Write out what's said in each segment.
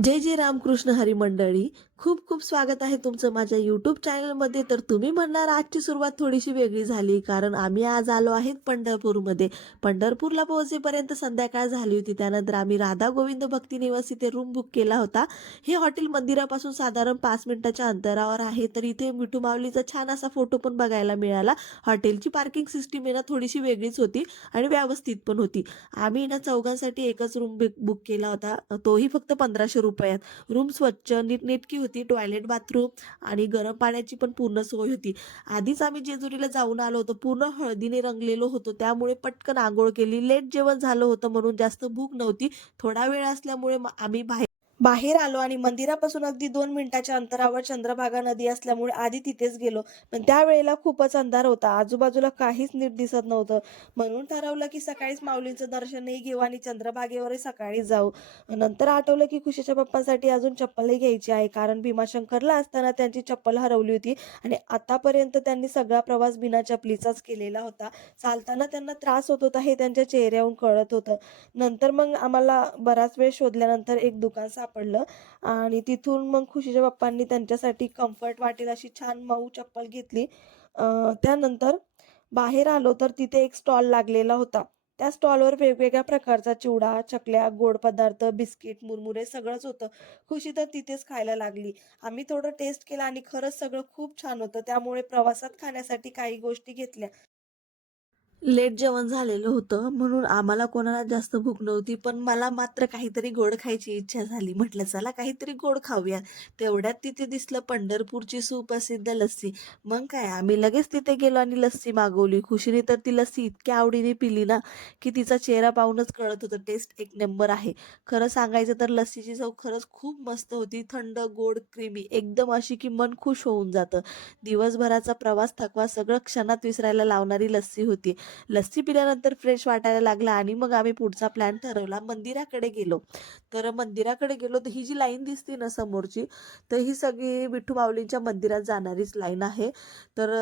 जय जय रामकृष्ण हरी मंडळी. खूप खूप स्वागत आहे तुमचं माझ्या यूट्यूब चॅनलमध्ये. तर तुम्ही म्हणणार आजची सुरुवात थोडीशी वेगळी झाली, कारण आम्ही आज आलो आहेत पंढरपूरमध्ये. पंढरपूरला पोहोचेपर्यंत संध्याकाळ झाली होती. त्यानंतर आम्ही राधा गोविंद भक्ती निवास इथे रूम बुक केला होता. हे हॉटेल मंदिरापासून साधारण 5 मिनिटाच्या अंतरावर आहे. तर इथे मिठू माऊलीचा छान असा फोटो पण बघायला मिळाला. हॉटेलची पार्किंग सिस्टीम आहे ना थोडीशी वेगळीच होती आणि व्यवस्थित पण होती. आम्ही ना चौघांसाठी एकच रूम बुक केला होता, तोही फक्त 1500 रुपयात. रूम स्वच्छ नीटनेटकी होती, टॉयलेट बाथरूम आणि गरम पाण्याची पण पूर्ण सोय होती. आधीच आम्ही जेजुरीला जाऊन आलो होतो, पूर्ण हळदीने रंगलेलो होतो, त्यामुळे पटकन आंघोळ केली. लेट जेवण झालं होतं म्हणून जास्त भूक नव्हती. थोडा वेळ असल्यामुळे आम्ही बाहेर बाहेर आलो आणि मंदिरापासून अगदी 2 मिनिटाच्या अंतरावर चंद्रभागा नदी असल्यामुळे आधी तिथेच गेलो. पण त्यावेळेला खूपच अंधार होता, आजूबाजूला काहीच नीट दिसत नव्हतं. म्हणून ठरवलं की सकाळीच माऊलींचं दर्शनही घेऊ आणि चंद्रभागेवरही सकाळी जाऊ. नंतर आठवलं की खुशीच्या पप्पांसाठी अजून चप्पलही घ्यायची आहे, कारण भीमाशंकरला असताना त्यांची चप्पल हरवली होती आणि आतापर्यंत त्यांनी सगळा प्रवास बिना चपलीचाच केलेला होता. चालताना त्यांना त्रास होत होता हे त्यांच्या चेहऱ्यावरून कळत होतं. नंतर मग आम्हाला बराच वेळ शोधल्यानंतर एक दुकान सापडलं आणि तिथून मग खुशीच्या पप्पांनी त्यांच्यासाठी कम्फर्ट वाटेल अशी छान मऊ चप्पल घेतली. त्यानंतर बाहेर आलो तर तिथे एक स्टॉल लागलेला होता. त्या स्टॉलवर वेगवेगळ्या प्रकारचा चिवडा, चकल्या, गोड पदार्थ, बिस्किट, मुरमुरे सगळंच होतं. खुशी तर तिथेच खायला लागली. आम्ही थोडं टेस्ट केलं आणि खरंच सगळं खूप छान होतं. त्यामुळे प्रवासात खाण्यासाठी काही गोष्टी घेतल्या. लेट जेवण झालेलं होतं म्हणून आम्हाला कोणाला जास्त भूक नव्हती, पण मला मात्र काहीतरी गोड खायची इच्छा झाली. म्हटलं चला काहीतरी गोड खाऊया. तेवढ्यात तिथे दिसलं पंढरपूरची सुप्रसिद्ध लस्सी. मग काय आम्ही लगेच तिथे गेलो आणि लस्सी मागवली. खुशीने तर ती लस्सी इतक्या आवडीने पिली ना, की तिचा चेहरा पाहूनच कळत होतं टेस्ट एक नंबर आहे. खरं सांगायचं तर लस्सीची चव खरंच खूप मस्त होती. थंड, गोड, क्रीमी एकदम अशी की मन खुश होऊन जातं. दिवसभराचा प्रवास थकवा सगळं क्षणात विसरायला लावणारी लस्सी होती. लस्सी पिल्यानंतर फ्रेश वाटायला लागला आणि मग आम्ही पुढचा प्लॅन ठरवला. मंदिराकडे गेलो. तर मंदिराकडे गेलो तर ही जी लाईन दिसते ना समोरची, तर ही सगळी विठू माऊलींच्या मंदिरात जाणारीच लाईन आहे. तर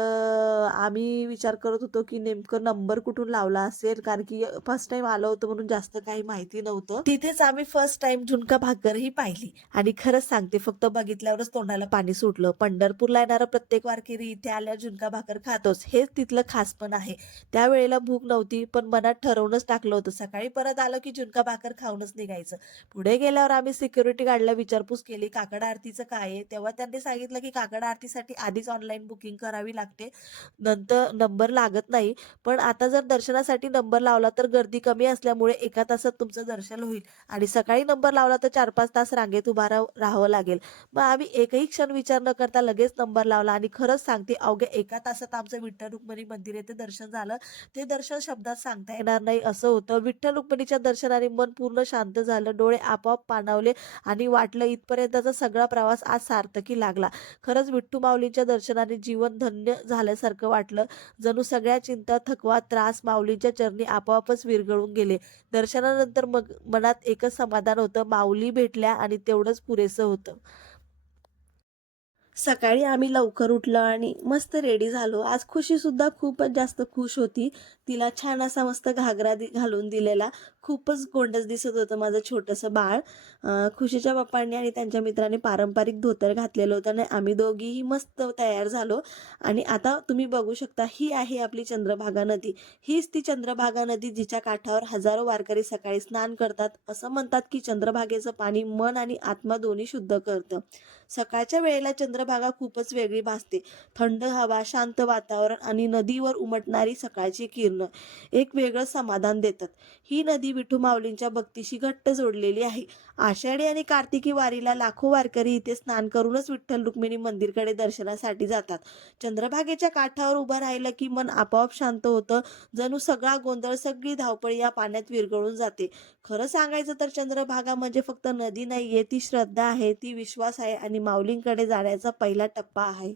आम्ही विचार करत होतो की नेमकं नंबर कुठून लावला असेल, कारण की फर्स्ट टाइम आलो होतो म्हणून जास्त काही माहिती नव्हतं. तिथेच आम्ही फर्स्ट टाइम झुणका भाकरही पाहिली आणि खरंच सांगते फक्त बघितल्यावरच तोंडाला पाणी सुटलं. पंढरपूरला येणारा प्रत्येक वारकरी इथे आल्यावर झुणका भाकर खातोच, हेच तिथलं खासपण आहे. त्यावेळेला भूक नव्हती, पण मनात ठरवूनच टाकलं होतं सकाळी परत आलं की झुणका भाकर खाऊनच निघायचं. पुढे गेल्यावर आम्ही सिक्युरिटी गार्डला विचारपूस केली, काकड आरतीचं काय आहे? तेव्हा त्यांनी सांगितलं की काकड आरतीसाठी आधीच ऑनलाईन बुकिंग करावी लागते, नंतर नंबर लागत नाही. पण आता जर दर्शनासाठी नंबर लावला तर गर्दी कमी असल्यामुळे 1 तासात तुमचं दर्शन होईल आणि सकाळी नंबर लावला तर 4-5 तास रांगेत उभा राहावं लागेल. मग आम्ही एकही क्षण विचार न करता लगेच नंबर लावला आणि खरंच सांगते अवघ्या 1 तासात आमचं विठ्ठल रुक्मिणी मंदिर येथे दर्शन झालं. ते दर्शन शब्दात सांगता येणार नाही असं होतं. विठ्ठल रुक्मिणीच्या दर्शनाने मन पूर्ण शांत झालं, डोळे आपोआप पाणावले आणि वाटलं इथपर्यंतचा सगळा प्रवास आज सार्थकी लागला. खरंच विठ्ठू माऊलींच्या दर्शनाने जीवन धन्य झाल्यासारखं वाटलं. जणू सगळ्या चिंता, थकवा, त्रास माऊलींच्या चरणी आपोआपच विरघळून गेले. दर्शनानंतर मग मनात एकच समाधान होतं, माऊली भेटल्या आणि तेवढंच पुरेसं होतं. सकाळी आम्ही लवकर उठलो आणि मस्त रेडी झालो. आज खुशीसुद्धा खूपच जास्त खुश होती. तिला छान असा मस्त घागरा घालून दिलेला. खूपच गोंडस दिसत होतं माझं छोटंसं बाळ. खुशीच्या पप्पांनी आणि त्यांच्या मित्राने पारंपरिक धोतर घातलेलं होतं आणि आम्ही दोघीही मस्त तयार झालो. आणि आता तुम्ही बघू शकता ही आहे आपली चंद्रभागा नदी. हीच ती चंद्रभागा नदी जिच्या काठावर हजारो वारकरी सकाळी स्नान करतात. असं म्हणतात की चंद्रभागेचं पाणी मन आणि आत्मा दोन्ही शुद्ध करतं. सकाळच्या वेळेला चंद्रभागा खूपच वेगळी भासते. थंड हवा, शांत वातावरण आणि नदीवर उमटणारी सकाळची किरणं एक वेगळं समाधान देतात. ही नदी विठू माऊलींच्या भक्तीशी घट्ट जोडलेली आहे. आषाढी आणि कार्तिकी वारीला लाखो वारकरी इथे स्नान करूनच विठ्ठल रुक्मिणी मंदिरकडे दर्शनासाठी जातात. चंद्रभागेच्या काठावर उभं राहिलं की मन आपोआप शांत होतं. जणू सगळा गोंधळ, सगळी धावपळ या पाण्यात विरघळून जाते. खरं सांगायचं तर चंद्रभागा म्हणजे फक्त नदी नाहीये, ती श्रद्धा आहे, ती विश्वास आहे आणि माऊलींकडे जाण्याचा पहिला टप्पा आहे.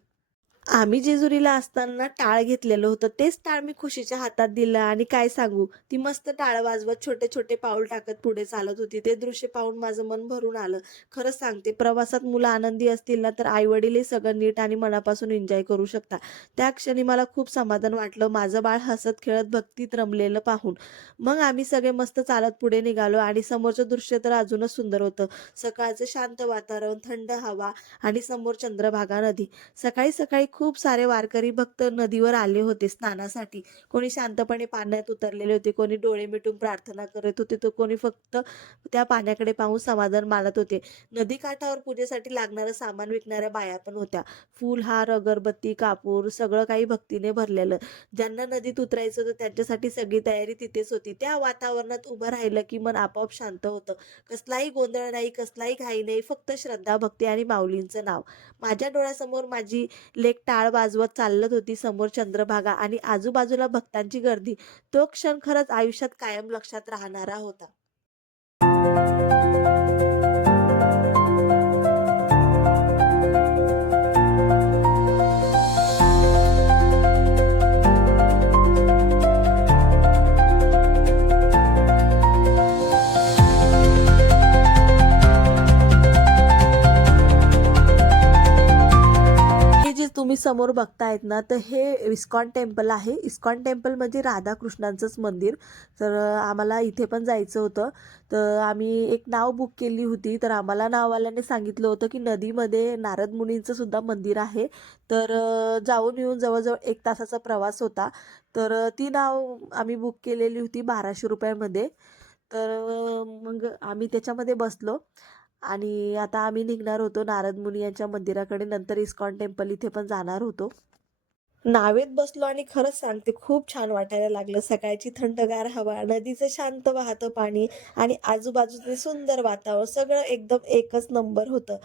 आम्ही जेजुरीला असताना टाळ घेतलेलं होतं. तेच टाळ मी खुशीच्या हातात दिलं आणि काय सांगू, ती मस्त टाळ वाजवत छोटे-छोटे पाऊल टाकत पुढे चालत होती. ते दृश्य पाहून माझं मन भरून आलं. खरंच सांगते, प्रवासात मुलं आनंदी असतील ना, तर आई-वडीलही सगळं नीट आणि मनापासून एन्जॉय करू शकतात. त्या क्षणी मला खूप समाधान वाटलं. माझं बाळ हसत-खेळत भक्तीत रमलेलं पाहून. मग आम्ही सगळे मस्त चालत पुढे निघालो आणि समोरचं दृश्य तर अजूनच सुंदर होतं. सकाळचं शांत वातावरण, थंड हवा आणि समोर चंद्रभागा नदी. सकाळी-सकाळी खूप सारे वारकरी भक्त नदीवर आले होते स्नानासाठी. कोणी शांतपणे पाण्यात उतरलेले होते, कोणी डोळे मिटून प्रार्थना करत होते, तर कोणी फक्त त्या पाण्याकडे पाहून समाधान मानत होते. नदीकाठावर पूजेसाठी लागणारं सामान विकणाऱ्या बाया पण होत्या. फुलहार, अगरबत्ती, कापूर सगळं काही भक्तीने भरलेलं. ज्यांना नदीत उतरायचं होतं त्यांच्यासाठी सगळी तयारी तिथेच होती. त्या वातावरणात उभं राहिलं की मन आपोआप शांत होतं. कसलाही गोंधळ नाही, कसलाही घाई नाही, फक्त श्रद्धा, भक्ती आणि माऊलींचं नाव. माझ्या डोळ्यासमोर माझी लेक टाळ वाजवत चालत होती. समोर चंद्रभागा आणि आजूबाजूला भक्तांची गर्दी. तो क्षण खरंच आयुष्यात कायम लक्षात राहणारा होता. हे जे तुम्ही समोर बघतायत ना, तर हे इस्कॉन टेम्पल आहे. इस्कॉन टेम्पल म्हणजे राधाकृष्णांचंच मंदिर. तर आम्हाला इथे पण जायचं होतं. तर आम्ही एक नाव बुक केली होती. तर आम्हाला नाववाल्याने सांगितलं होतं, की नदीमध्ये नारद मुनींचं सुद्धा मंदिर आहे. तर जाऊन येऊन जवळ-जवळ 1 तासाचा प्रवास होता. तर ती नाव आम्ही बुक केलेली होती ₹1200 मध्ये. तर मग आम्ही त्याच्यामध्ये बसलो आणि आता आम्ही निघणार होतो नारद मुनी यांच्या मंदिराकडे. नंतर इस्कॉन टेम्पल इथे पण जाणार होतो. नावेत बसलो आणि खरंच सांगते खूप छान वाटायला लागलं. सकाळची थंडगार हवा, नदीचं शांत वाहतं पाणी आणि आजूबाजूचे सुंदर वातावरण सगळं एकदम एकच नंबर होतं.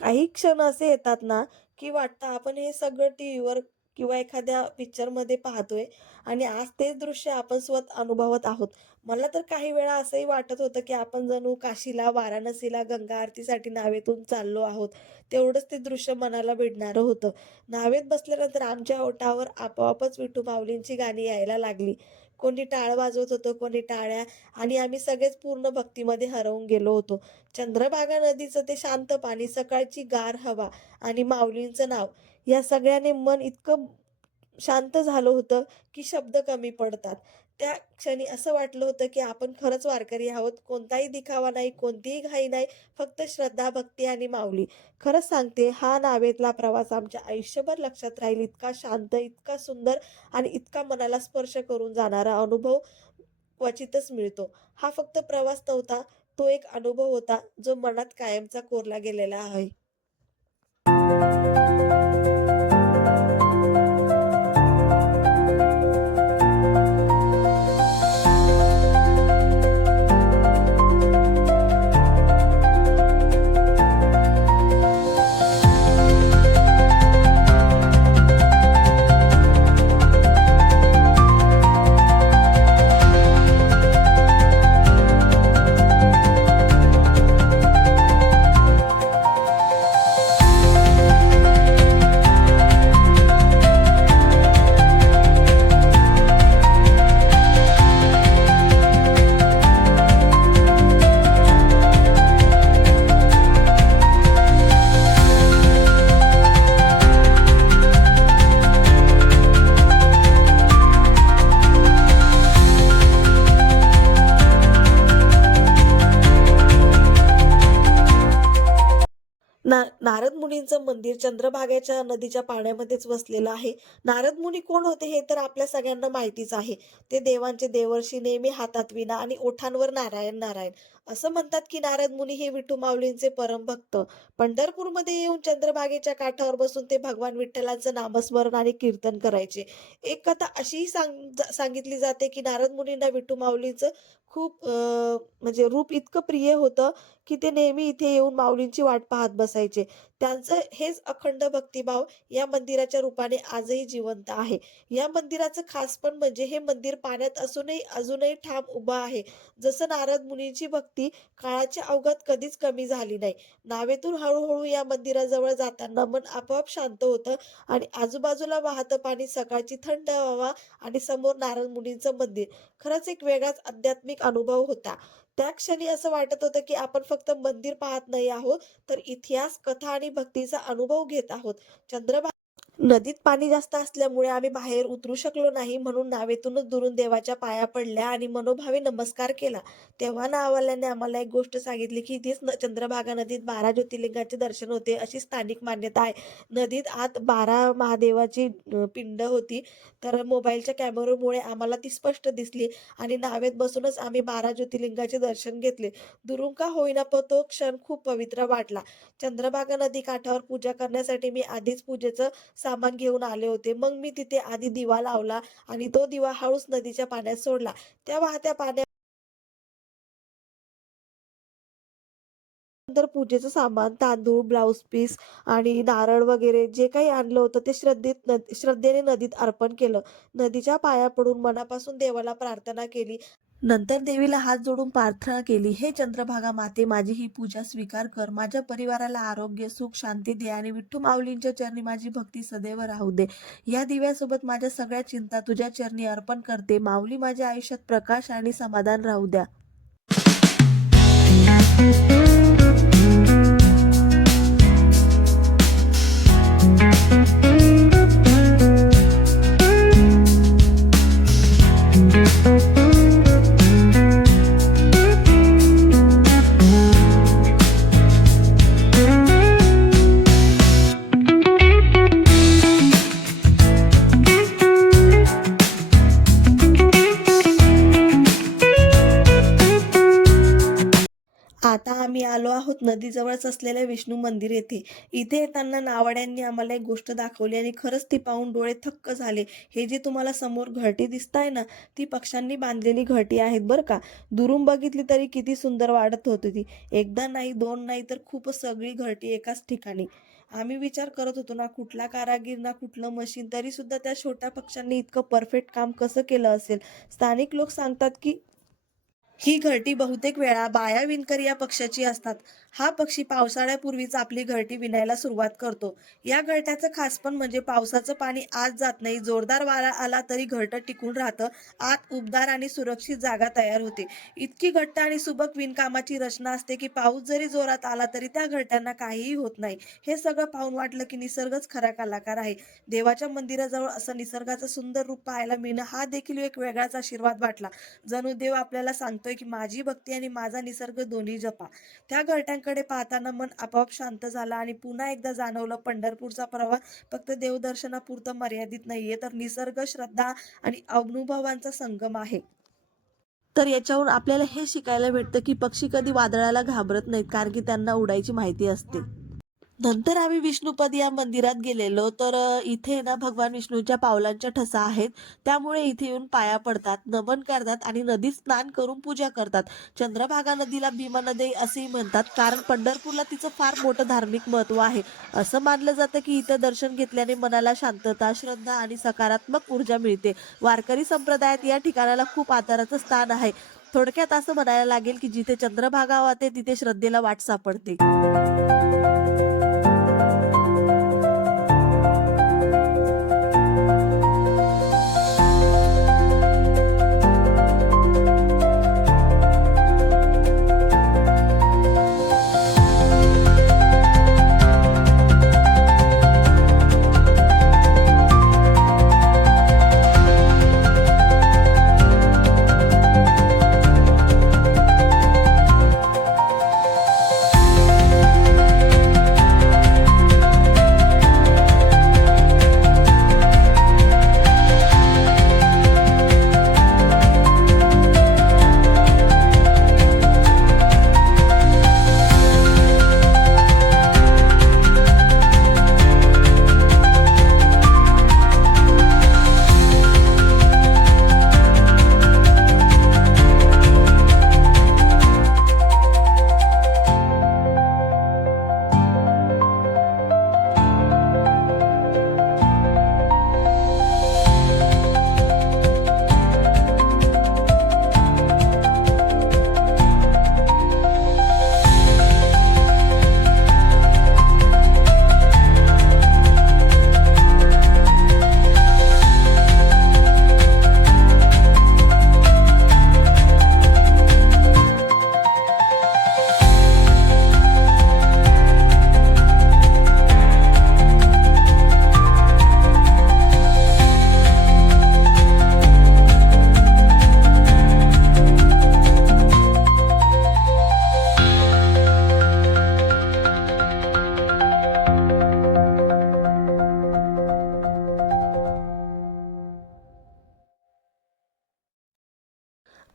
काही क्षण असे येतात ना, की वाटतं आपण हे सगळं टीव्हीवर किंवा एखाद्या पिक्चरमध्ये पाहतोय आणि आज तेच दृश्य आपण स्वतः अनुभवत आहोत. मला तर काही वेळा असंही वाटत होतं, की आपण जणू काशीला, वाराणसीला गंगा आरतीसाठी नावेतून चाललो आहोत. तेवढंच ते दृश्य मनाला भिडणारं होतं. नावेत बसल्यानंतर आमच्या ओठावर आपोआपच विठू माऊलींची गाणी यायला लागली. कोणी टाळ वाजवत होतं, कोणी टाळ्या आणि आम्ही सगळेच पूर्ण भक्तीमध्ये हरवून गेलो होतो. चंद्रभागा नदीचं ते शांत पाणी, सकाळची गार हवा आणि माऊलींचं नाव या सगळ्याने मन इतकं शांत झालं होतं, की शब्द कमी पडतात. त्या क्षणी असं वाटलं होतं, की आपण खरंच वारकरी आहोत. कोणताही दिखावा नाही, कोणतीही घाई नाही, फक्त श्रद्धा, भक्ती आणि माऊली. खरंच सांगते, हा नावेतला प्रवास आमच्या आयुष्यभर लक्षात राहील. इतका शांत, इतका सुंदर आणि इतका मनाला स्पर्श करून जाणारा अनुभव क्वचितच मिळतो. हा फक्त प्रवास नव्हता, तो एक अनुभव होता, जो मनात कायमचा कोरला गेलेला आहे. नारद मुनींचं मंदिर चंद्रभागेच्या नदीच्या पाण्यामध्येच वसलेलं आहे. नारद मुनी कोण होते हे तर आपल्या सगळ्यांना माहितीच आहे. ते देवांचे देवर्षी, नेहमी हातात वीणा आणि ओठांवर नारायण नारायण. असं म्हणतात की नारद मुनी हे विठू माऊलींचे परमभक्त. पंढरपूरमध्ये येऊन चंद्रभागेच्या काठावर बसून ते भगवान विठ्ठलाचं नामस्मरण आणि कीर्तन करायचे. एक कथा अशीही सांगितली जाते की नारद मुनींना विठू माऊलींचं खूप म्हणजे रूप इतकं प्रिय होतं, की ते नेहमी इथे येऊन माऊलींची वाट पाहत बसायचे. त्यांचं हेच अखंड भक्तिभाव या मंदिराच्या रूपाने आजही जिवंत आहे. या मंदिराचं खासपण म्हणजे हे मंदिर पाण्यात असूनही अजूनही ठाम उभं आहे. जसं नारद मुनींची भक्ती काळाच्या ओघात कधीच कमी झाली नाही. नावेतून हळू या मंदिराजवळ जाताना मन आपोआप शांत होतं आणि आजूबाजूला वाहतं पाणी, सकाळची थंड हवा आणि समोर नारद मुनींचं मंदिर. खरंच एक वेगळाच आध्यात्मिक अनुभव होता. त्या क्षणी असं वाटत होतं, की आपण फक्त मंदिर पाहत नाही आहोत, तर इतिहास, कथा आणि भक्तीचा अनुभव घेत आहोत. चंद्रभागा नदीत पाणी जास्त असल्यामुळे आम्ही बाहेर उतरू शकलो नाही, म्हणून नावेतूनच दुरून देवाच्या पाया पडल्या आणि मनोभावे नमस्कार केला. तेव्हा नाववाल्याने आम्हाला एक गोष्ट सांगितली, की इथेच चंद्रभागा नदीत 12 ज्योतिर्लिंगाचे दर्शन होते, अशी स्थानिक मान्यता आहे. नदीत आत 12 महादेवाची पिंड होती. तर मोबाईलच्या कॅमेऱ्यामुळे आम्हाला ती स्पष्ट दिसली आणि नावेत बसूनच आम्ही 12 ज्योतिर्लिंगाचे दर्शन घेतले. दुरून का होईना, पण तो क्षण खूप पवित्र वाटला. चंद्रभागा नदी काठावर पूजा करण्यासाठी मी आधीच पूजेचं सामान घेऊन आले होते. मग मी तिथे आधी दिवा लावला आणि तो दिवा हळूच नदीच्या पाण्यात सोडला. त्या वाहत्या पाण्यानंतर पूजेचं सामान, तांदूळ, ब्लाउज पीस आणि नारळ वगैरे जे काही आणलं होतं ते श्रद्धेने नदीत अर्पण केलं. नदीच्या पाया पडून मनापासून देवाला प्रार्थना केली. नंतर देवीला हात जोडून प्रार्थना केली, "हे चंद्रभागा माते, माझी ही पूजा स्वीकार कर. माझ्या परिवाराला आरोग्य, सुख, शांती दे आणि विठ्ठल माऊलींच्या चरणी माझी भक्ती सदैव राहू दे. या दिव्यासोबत माझ्या सगळ्या चिंता तुझ्या चरणी अर्पण करते. माऊली, माझ्या आयुष्यात प्रकाश आणि समाधान राहू द्या." आता आम्ही आलो आहोत नदीजवळच असलेल्या विष्णू मंदिर येथे. इथे येताना नावाड्यांनी आम्हाला एक गोष्ट दाखवली आणि खरंच ती पाहून डोळे थक्क झाले. हे जे तुम्हाला समोर घरटी दिसताय ना, ती पक्ष्यांनी बांधलेली घरटी आहेत बरं का. दुरून बघितली तरी किती सुंदर वाटत होती ती. एकदा नाही, दोन नाही, तर खूप सगळी घरटी एकाच ठिकाणी. आम्ही विचार करत होतो ना, कुठला कारागीर ना कुठलं मशीन, तरी सुद्धा त्या छोट्या पक्ष्यांनी इतकं परफेक्ट काम कसं केलं असेल. स्थानिक लोक सांगतात की ही घरटी बहुतेक वेळा बाया विणकर या पक्ष्याची असतात. हा पक्षी पावसाळ्यापूर्वीच आपली घरटी विणायला सुरुवात करतो. या घरट्याचं खासपण म्हणजे पावसाचं पाणी आत जात नाही. जोरदार वारा आला तरी घरटं टिकून राहतं. आत उबदार आणि सुरक्षित जागा तयार होते. इतकी घट्ट आणि सुबक विणकामाची रचना असते की पाऊस जरी जोरात आला तरी त्या घरट्यांना काहीही होत नाही. हे सगळं पाहून वाटलं की निसर्गच खरा कलाकार आहे. देवाच्या मंदिराजवळ असं निसर्गाचं सुंदर रूप पाहायला मिळणं हा देखील एक वेगळाच आशीर्वाद वाटला. जणू देव आपल्याला सांगतोय की माझी भक्ती आणि माझा निसर्ग दोन्ही जपा. त्या घरट्यांकडे पाहताना मन आपोआप शांत झालं आणि पुन्हा एकदा जाणवलं, पंढरपूरचा प्रवास फक्त देवदर्शनापुरतं मर्यादित नाहीये, तर निसर्ग, श्रद्धा आणि अनुभवांचा संगम आहे. तर याच्यावरून आपल्याला हे शिकायला भेटतं की पक्षी कधी वादळाला घाबरत नाहीत, कारण की त्यांना उडायची माहिती असते. नंतर आम्ही विष्णुपद या मंदिरात गेलेलो. तर इथे ना भगवान विष्णूच्या पावलांच्या ठसा आहेत. त्यामुळे इथे येऊन पाया पडतात, नमन करतात आणि नदीत स्नान करून पूजा करतात. चंद्रभागा नदीला भीमा नदी असेही म्हणतात, कारण पंढरपूरला तिचं फार मोठं धार्मिक महत्त्व आहे. असं मानलं जातं की इथं दर्शन घेतल्याने मनाला शांतता, श्रद्धा आणि सकारात्मक ऊर्जा मिळते. वारकरी संप्रदायात या ठिकाणाला खूप आदराचं स्थान आहे. थोडक्यात असं म्हणायला लागेल की जिथे चंद्रभागा वाहते तिथे श्रद्धेला वाट सापडते.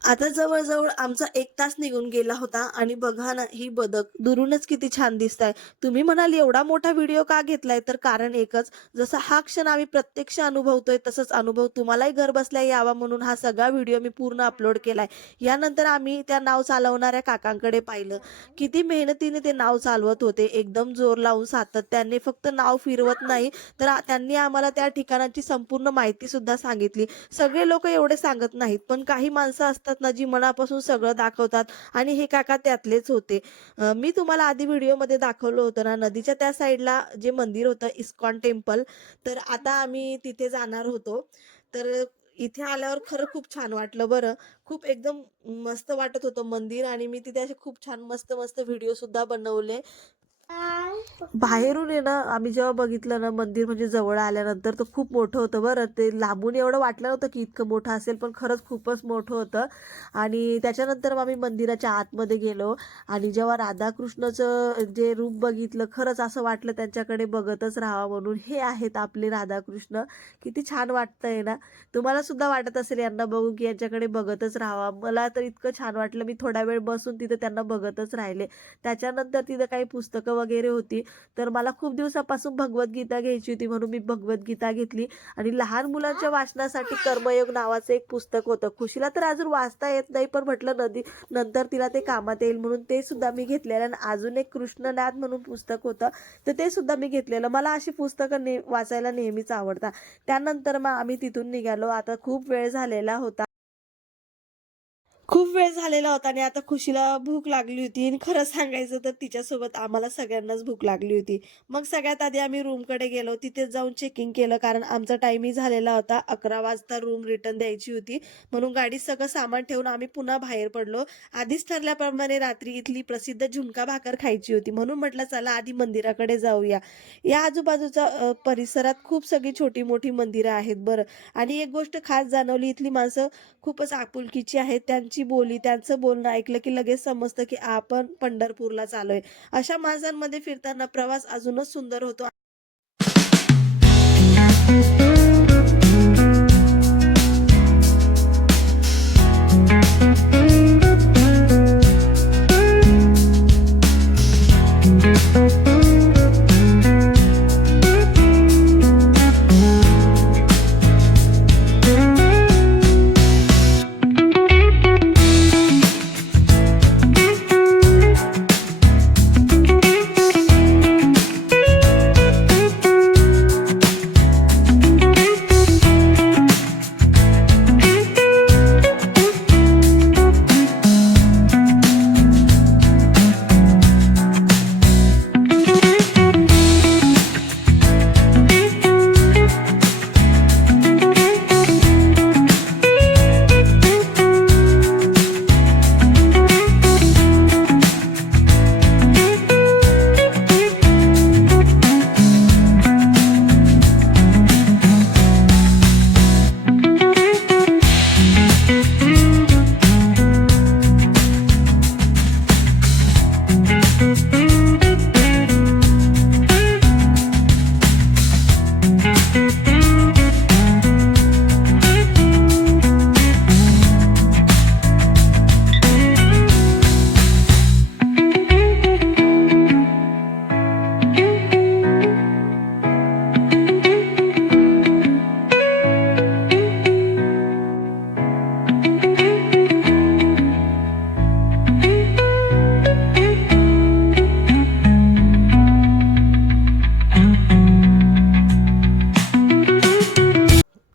आता जवळ-जवळ आमचा 1 तास निघून गेला होता आणि बघा ना, ही बदक दुरूनच किती छान दिसताय. तुम्ही म्हणाल एवढा मोठा व्हिडिओ का घेतलाय? तर कारण एकच, जसा हा क्षण आम्ही प्रत्यक्ष अनुभवतोय, तसंच अनुभव तुम्हालाही घरबसल्या यावा म्हणून हा सगळा व्हिडिओ मी पूर्ण अपलोड केलाय. यानंतर आम्ही त्या नाव चालवणाऱ्या काकांकडे पाहिलं. किती मेहनतीने ते नाव चालवत होते. एकदम जोर लावून सातत्याने फक्त नाव फिरवत नाही, तर त्यांनी आम्हाला त्या ठिकाणाची संपूर्ण माहिती सुद्धा सांगितली. सगळे लोक एवढे सांगत नाहीत, पण काही माणसं असतात ना, जी मनापासून सगळं दाखवतात आणि हे काका त्यातलेच होते. मी तुम्हाला आधी व्हिडिओमध्ये दाखवलं होतं ना, नदीच्या त्या साईडला जे मंदिर होतं इस्कॉन टेम्पल, तर आता आम्ही तिथे जाणार होतो. तर इथे आल्यावर खरं खूप छान वाटलं बरं. खूप एकदम मस्त वाटत होतं मंदिर आणि मी तिथे असे खूप छान मस्त-मस्त व्हिडिओसुद्धा बनवले. बाहेरून आहे ना, आम्ही जेव्हा बघितलं ना मंदिर म्हणजे जवळ आल्यानंतर तर खूप मोठं होतं बरं. ते लांबून एवढं वाटलं नव्हतं की इतकं मोठं असेल, पण खरंच खूपच मोठं होतं. आणि त्याच्यानंतर मग आम्ही मंदिराच्या आतमध्ये गेलो आणि जेव्हा राधाकृष्णाचं जे रूप बघितलं, खरंच असं वाटलं त्यांच्याकडे बघतच राहावं म्हणून. हे आहेत आपले राधाकृष्ण. किती छान वाटतंय ना. तुम्हाला सुद्धा वाटत असेल यांना बघून की यांच्याकडे बघतच राहावं. मला तर इतकं छान वाटलं, मी थोडा वेळ बसून तिथे त्यांना बघतच राहिले. त्याच्यानंतर तिथं काही पुस्तकं वगैरे होती. तर मला खूप दिवसापासून भगवद्गीता घ्यायची होती म्हणून मी भगवद्गीता घेतली आणि लहान मुलांच्या वाचनासाठी कर्मयोग नावाचं एक पुस्तक होतं. खुशीला तर अजून वाचता येत नाही, पण म्हटलं नंतर तिला ते कामात येईल म्हणून ते सुद्धा मी घेतलेलं आणि अजून एक कृष्णनाथ म्हणून पुस्तक होतं, तर ते सुद्धा मी घेतलेलं. मला अशी पुस्तकं वाचायला नेहमीच आवडतात. त्यानंतर मग आम्ही तिथून निघालो. आता खूप वेळ झालेला होता. खूप वेळ झालेला होता आणि आता खुशीला भूक लागली होती आणि खरं सांगायचं तर तिच्यासोबत आम्हाला सगळ्यांनाच भूक लागली होती. मग सगळ्यात आधी आम्ही रूमकडे गेलो. तिथे जाऊन चेकिंग केलं कारण आमचा टाईमही झालेला होता. 11 वाजता रूम रिटर्न द्यायची होती. म्हणून गाडीत सगळं सामान ठेवून आम्ही पुन्हा बाहेर पडलो. आधीच ठरल्याप्रमाणे रात्री इथली प्रसिद्ध झुणका भाकर खायची होती. म्हणून म्हटलं चला आधी मंदिराकडे जाऊया. या आजूबाजूचा परिसरात खूप सगळी छोटी-मोठी मंदिरं आहेत बरं. आणि एक गोष्ट खास जाणवली, इथली माणसं खूपच आपुलकीची आहेत. त्यांची बोली, त्यांचं बोलणं ऐकलं की लगेच समजतं की आपण पंढरपूरला चाललोय. अशा माणसांमध्ये फिरताना प्रवास अजूनच सुंदर होतो.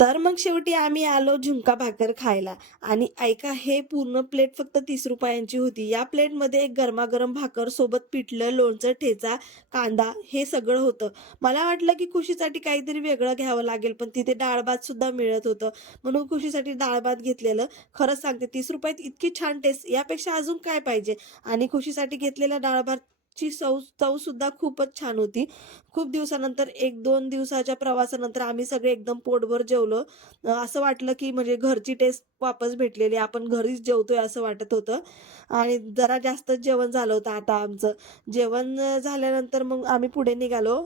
तर मग शेवटी आम्ही आलो झुणका भाकर खायला आणि ऐका, हे पूर्ण प्लेट फक्त 30 रुपयांची होती. या प्लेटमध्ये एक गरमागरम भाकर सोबत पिठलं, लोणचं, ठेचा, कांदा हे सगळं होतं. मला वाटलं की खुशीसाठी काहीतरी वेगळं घ्यावं लागेल, पण तिथे डाळ-भात सुद्धा मिळत होतं. म्हणून खुशीसाठी डाळ-भात घेतलेलं. खरंच सांगते 30 रुपयात इतकी छान टेस्ट, यापेक्षा अजून काय पाहिजे? आणि खुशीसाठी घेतलेला डाळ-भातची चव सुद्धा खूपच छान होती. खूप दिवसानंतर 1-2 दिवसाच्या प्रवासानंतर आम्ही सगळे एकदम पोटभर जेवलो. असं वाटलं की म्हणजे घरची टेस्ट वापस भेटलेली. आपण घरीच जेवतोय असं वाटत होतं आणि जरा जास्तच जेवण झालं होतं आता आमचं. जेवण झाल्यानंतर मग आम्ही पुढे निघालो.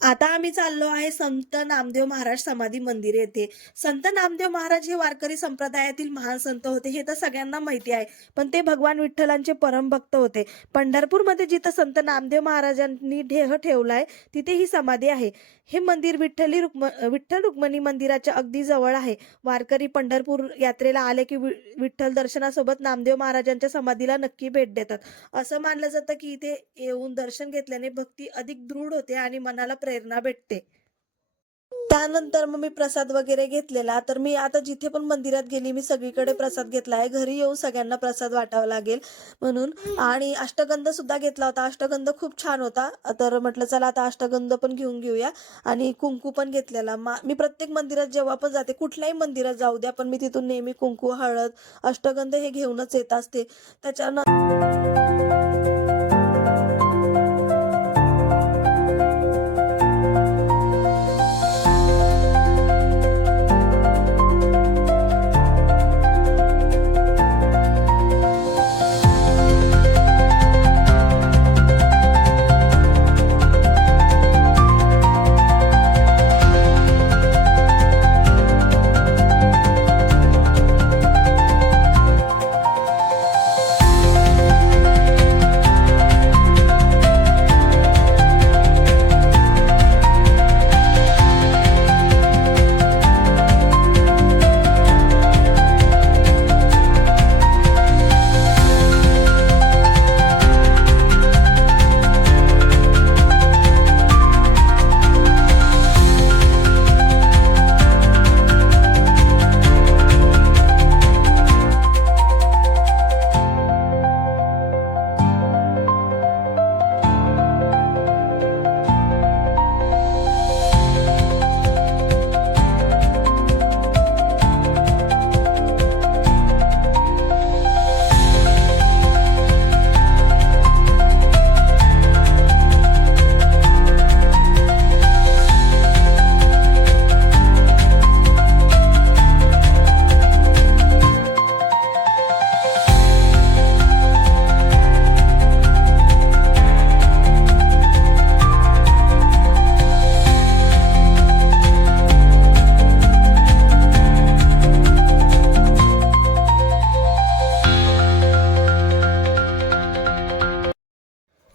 आता आम्ही चाललो आहे संत नामदेव महाराज समाधी मंदिर येथे. संत नामदेव महाराज हे वारकरी संप्रदायातील महान संत होते, हे तर सगळ्यांना माहिती आहे. पण ते भगवान विठ्ठलांचे परमभक्त होते. पंढरपूरमध्ये जिथं संत नामदेव महाराजांनी देह ठेवलाय, तिथे ही समाधी आहे. हे मंदिर विठ्ठल रुक्मिणी मंदिराच्या अगदी जवळ आहे. वारकरी पंढरपूर यात्रेला आले की विठ्ठल दर्शनासोबत नामदेव महाराजांच्या समाधीला नक्की भेट देतात. असं मानलं जातं की इथे येऊन दर्शन घेतल्याने भक्ती अधिक दृढ होते आणि मनाला प्रेरणा भेटते. त्यानंतर मग मी प्रसाद वगैरे घेतलेला. तर मी आता जिथे पण मंदिरात गेली मी सगळीकडे प्रसाद घेतला आहे. घरी येऊन सगळ्यांना प्रसाद वाटावा लागेल म्हणून. आणि अष्टगंध सुद्धा घेतला होता. अष्टगंध खूप छान होता. तर म्हटलं चला आता अष्टगंध पण घेऊन घेऊया आणि कुंकू पण घेतलेला. मी प्रत्येक मंदिरात जेव्हा पण जाते, कुठल्याही मंदिरात जाऊ द्या, पण मी तिथून नेहमी कुंकू, हळद, अष्टगंध हे घेऊनच येत असते.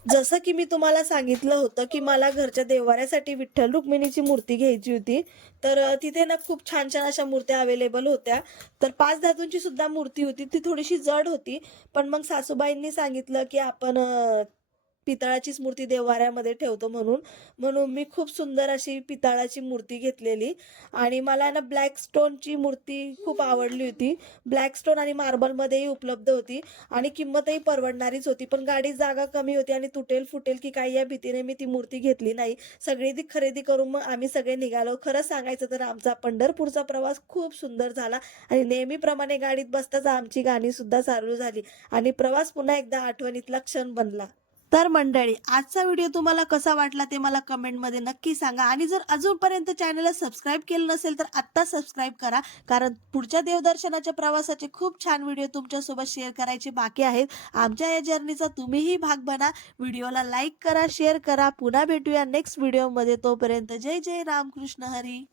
जसं की मी तुम्हाला सांगितलं होतं की मला घरच्या देवाऱ्यासाठी विठ्ठल रुक्मिणीची मूर्ती घ्यायची होती. तर तिथे ना खूप छान छान अशा मूर्त्या अवेलेबल होत्या. तर 5 धातूंची सुद्धा मूर्ती होती. ती थोडीशी जड होती. पण मग सासूबाईंनी सांगितलं की आपण पितळाचीच मूर्ती देवाऱ्यामध्ये ठेवतो म्हणून. म्हणून मी खूप सुंदर अशी पितळाची मूर्ती घेतलेली. आणि मला ना ब्लॅक स्टोनची मूर्ती खूप आवडली होती. ब्लॅक स्टोन आणि मार्बलमध्येही उपलब्ध होती आणि किंमतही परवडणारीच होती. पण गाडीत जागा कमी होती आणि तुटेल फुटेल की काय या भीतीने मी ती मूर्ती घेतली नाही. सगळी ती खरेदी करून मग आम्ही सगळे निघालो. खरं सांगायचं तर आमचा पंढरपूरचा प्रवास खूप सुंदर झाला आणि नेहमीप्रमाणे गाडीत बसताच आमची गाणी सुद्धा चालू झाली आणि प्रवास पुन्हा एकदा आठवणीतला क्षण बनला. तर मंडळी, आजचा व्हिडिओ तुम्हाला कसा वाटला ते मला कमेंटमध्ये नक्की सांगा. आणि जर अजूनपर्यंत चॅनलला सबस्क्राईब केलं नसेल तर आत्ता सबस्क्राईब करा, कारण पुढच्या देवदर्शनाच्या प्रवासाचे खूप छान व्हिडिओ तुमच्यासोबत शेअर करायचे बाकी आहेत. आमच्या या जर्नीचा तुम्हीही भाग बना. व्हिडिओला लाईक करा, शेअर करा. पुन्हा भेटूया नेक्स्ट व्हिडिओमध्ये. तोपर्यंत जय जय रामकृष्ण हरी.